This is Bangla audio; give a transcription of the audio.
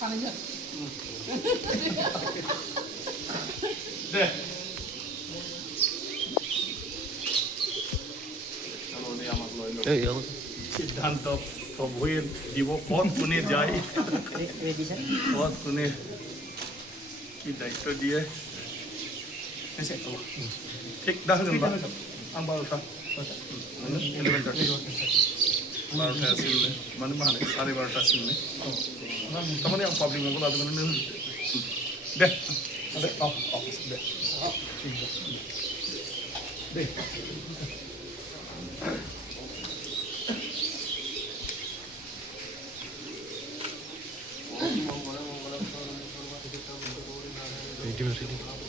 দে আমাক লৈ লওক সিদ্ধান্ত প্ৰভুৱে দিব ক'ত কোনে যায় ক'ত কোনে কি দায়িত্ব দিয়ে ঠিক দেখা যেন आं 12টা 12টা আছিল মানে মানে 12:30 আছিল তারমানে आं पाब्लिक मंगल लादोंमोन नों दे अफिस दे दे Ready.